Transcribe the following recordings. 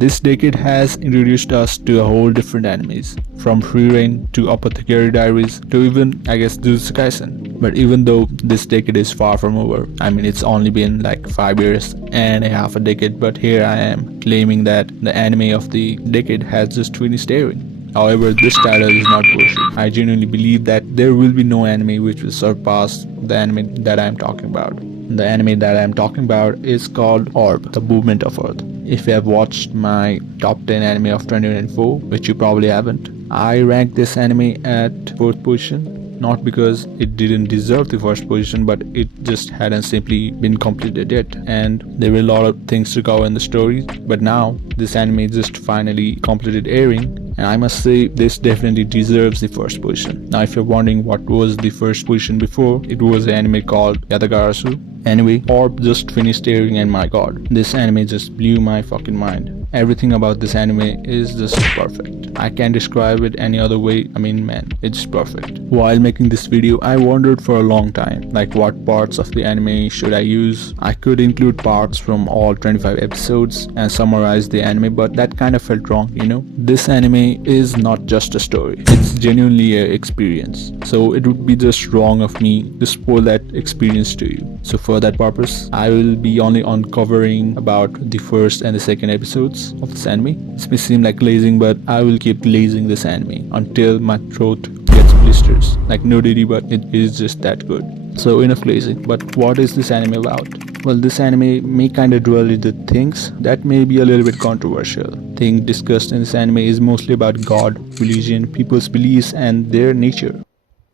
This decade has introduced us to a whole different animes, from Free Reign to Apothecary Diaries to even, I guess, Jujutsu Kaisen. But even though this decade is far from over, it's only been like 5 years and a half a decade, but here I am claiming that the anime of the decade has just finished airing. However, this title is not bullshit. I genuinely believe that there will be no anime which will surpass the anime that I am talking about. The anime that I am talking about is called Orb, The Movement of Earth. If you have watched my top 10 anime of 2004, which you probably haven't, I ranked this anime at 4th position. Not because it didn't deserve the first position, but it just hadn't simply been completed yet. And there were a lot of things to cover in the story. But now, this anime just finally completed airing. And I must say, this definitely deserves the first position. Now, if you're wondering what was the first position before, it was an anime called Yatagarasu. Anyway, Orb just finished airing and my god, this anime just blew my fucking mind. Everything about this anime is just perfect. I can't describe it any other way. Man, it's perfect. While making this video, I wondered for a long time, like what parts of the anime should I use? I could include parts from all 25 episodes and summarize the anime, but that kind of felt wrong, This anime is not just a story. It's genuinely an experience. So it would be just wrong of me to spoil that experience to you. So for that purpose, I will be only uncovering about the first and the second episodes of this anime. This may seem like glazing, but I will keep glazing this anime until my throat gets blisters. Like no diddy, but it is just that good. So enough glazing. But what is this anime about? Well, this anime may kind of dwell into things that may be a little bit controversial. Thing discussed in this anime is mostly about God, religion, people's beliefs, and their nature.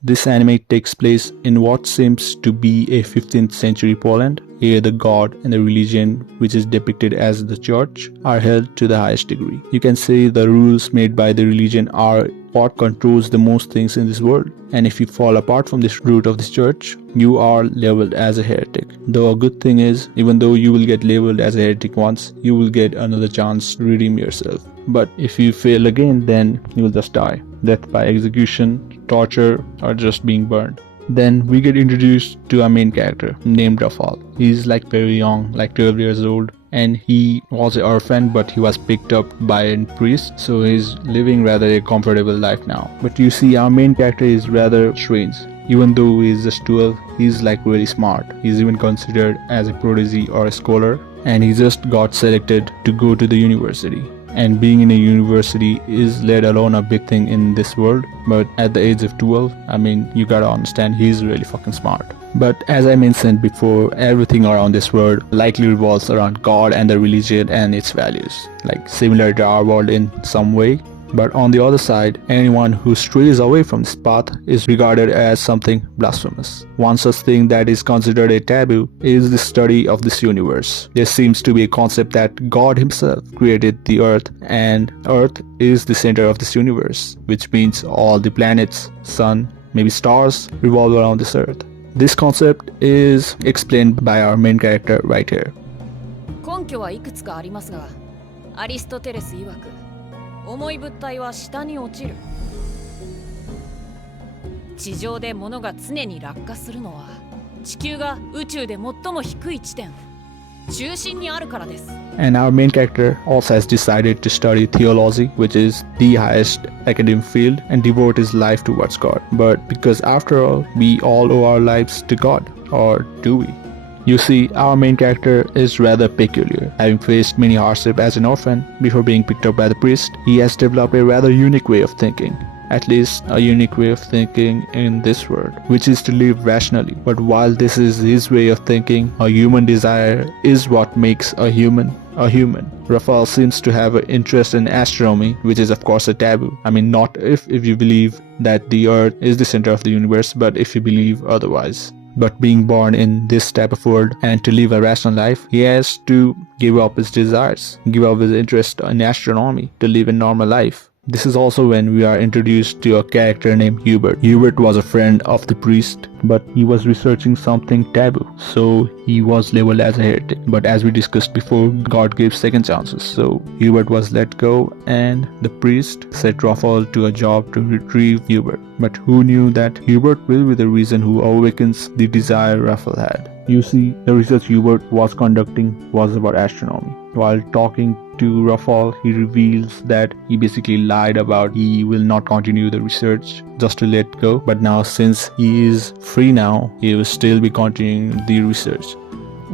This anime takes place in what seems to be a 15th century Poland. Here the god and the religion, which is depicted as the church, are held to the highest degree. You can say the rules made by the religion are what controls the most things in this world. And if you fall apart from this root of this church, you are labeled as a heretic. Though a good thing is, even though you will get labeled as a heretic once, you will get another chance to redeem yourself. But if you fail again, then you will just die. Death by execution, torture, or just being burned. Then we get introduced to our main character named Rafal. He's like very young, like 12 years old, and he was an orphan, but he was picked up by a priest, so he's living rather a comfortable life now. But you see, our main character is rather strange. Even though he's just 12, he's like really smart. He's even considered as a prodigy or a scholar, and he just got selected to go to the university. And being in a university is let alone a big thing in this world. But at the age of 12, you gotta understand he's really fucking smart. But as I mentioned before, everything around this world likely revolves around God and the religion and its values. Like similar to our world in some way. But on the other side, anyone who strays away from this path is regarded as something blasphemous. One such thing that is considered a taboo is the study of this universe. There seems to be a concept that God himself created the earth, and earth is the center of this universe, which means all the planets, sun, maybe stars revolve around this earth. This concept is explained by our main character right here. 根拠はいくつかありますが、アリストテレス曰く、重い物体は下に落ちる。地上で物が常に落下するのは、地球が宇宙で最も低い地点、中心にあるからです。And our main character also has decided to study theology, which is the highest academic field, and devote his life towards God. But because after all, we all owe our lives to God, or do we? You see, our main character is rather peculiar. Having faced many hardships as an orphan before being picked up by the priest, he has developed a rather unique way of thinking. At least a unique way of thinking in this world, which is to live rationally. But while this is his way of thinking, a human desire is what makes a human a human. Rafal seems to have an interest in astronomy, which is of course a taboo. Not if you believe that the earth is the center of the universe, but if you believe otherwise. But being born in this type of world and to live a rational life, he has to give up his desires, give up his interest in astronomy to live a normal life. This is also when we are introduced to a character named Hubert. Hubert was a friend of the priest, but he was researching something taboo, so he was labeled as a heretic. But as we discussed before, God gives second chances, so Hubert was let go and the priest set Rafal to a job to retrieve Hubert. But who knew that Hubert will be the reason who awakens the desire Rafal had. You see, the research Hubert was conducting was about astronomy. While talking to Rafal, he reveals that he basically lied about he will not continue the research just to let go. But now, since he is free now, he will still be continuing the research.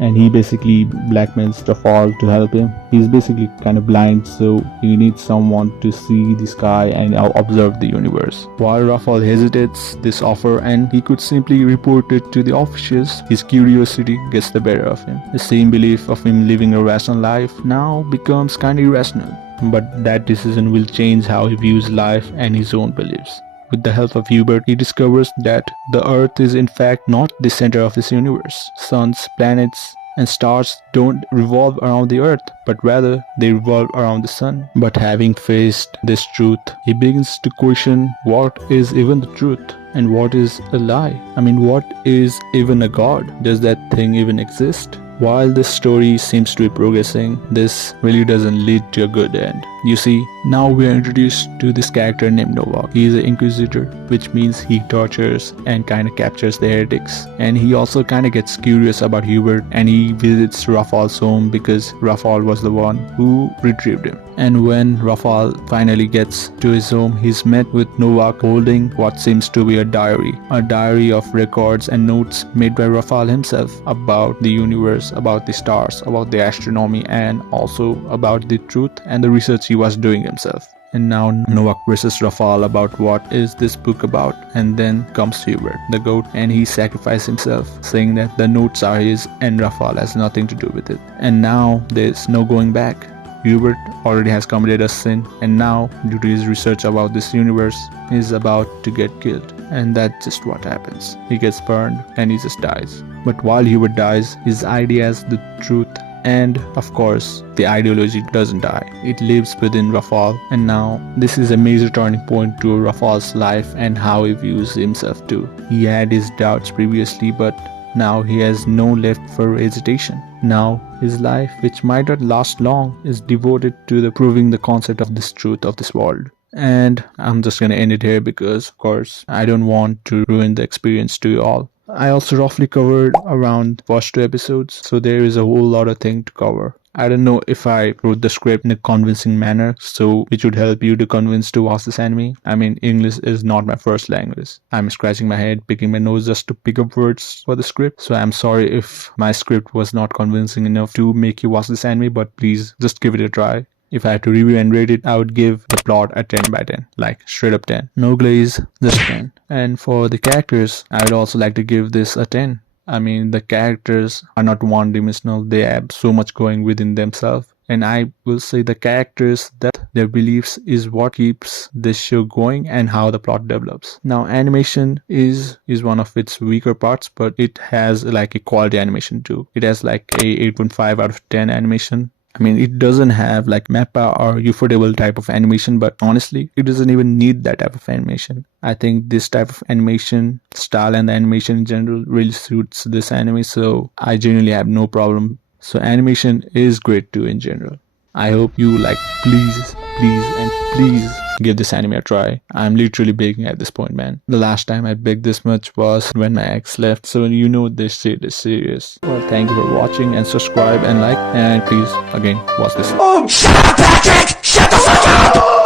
And he basically blackmails Rafal to help him. He's basically kind of blind, so he needs someone to see the sky and observe the universe. While Rafal hesitates this offer and he could simply report it to the officials, his curiosity gets the better of him. The same belief of him living a rational life now becomes kind of irrational. But that decision will change how he views life and his own beliefs. With the help of Hubert, he discovers that the Earth is in fact not the center of this universe. Suns, planets, and stars don't revolve around the Earth, but rather they revolve around the Sun. But having faced this truth, he begins to question what is even the truth and what is a lie. I mean, what is even a god? Does that thing even exist? While this story seems to be progressing, this really doesn't lead to a good end. You see, now we are introduced to this character named Novak. He is an inquisitor, which means he tortures and kind of captures the heretics. And he also kind of gets curious about Hubert, and he visits Rafal's home because Rafal was the one who retrieved him. And when Rafal finally gets to his home, he's met with Novak holding what seems to be a diary of records and notes made by Rafal himself about the universe, about the stars, about the astronomy, and also about the truth and the research he was doing himself. And now Novak versus Rafal about what is this book about, and then comes Hubert, the goat, and he sacrificed himself, saying that the notes are his and Rafal has nothing to do with it. And now there's no going back. Hubert already has committed a sin, and now, due to his research about this universe, he's about to get killed. And that's just what happens. He gets burned and he just dies. But while Hubert dies, his ideas, the truth, and of course, the ideology doesn't die. It lives within Rafal, and now this is a major turning point to Rafal's life and how he views himself too. He had his doubts previously, but now he has no left for hesitation. Now his life, which might not last long, is devoted to the proving the concept of this truth of this world. And I'm just gonna end it here because, of course, I don't want to ruin the experience to you all. I also roughly covered around first 2 episodes, so there is a whole lot of thing to cover. I don't know if I wrote the script in a convincing manner, so it would help you to convince to watch this anime. I mean, English is not my first language. I'm scratching my head, picking my nose just to pick up words for the script. So I'm sorry if my script was not convincing enough to make you watch this anime, but please just give it a try. If I had to review and rate it, I would give the plot a 10 by 10, like straight up 10. No glaze, just 10. And for the characters, I would also like to give this a 10. I mean, the characters are not one-dimensional. They have so much going within themselves. And I will say the characters, that their beliefs is what keeps this show going and how the plot develops. Now, animation is one of its weaker parts, but it has like a quality animation too. It has like a 8.5 out of 10 animation. I mean, it doesn't have like Mappa or Ufotable type of animation, but honestly, it doesn't even need that type of animation. I think this type of animation style and the animation in general really suits this anime, so I genuinely have no problem. So animation is great too in general. I hope you like, please give this anime a try. I'm literally begging at this point, man. The last time I begged this much was when my ex left, so you know this shit is serious. Well, thank you for watching and subscribe and like, and please, again, watch this. Oh, shut up, Patrick! Shut the fuck up!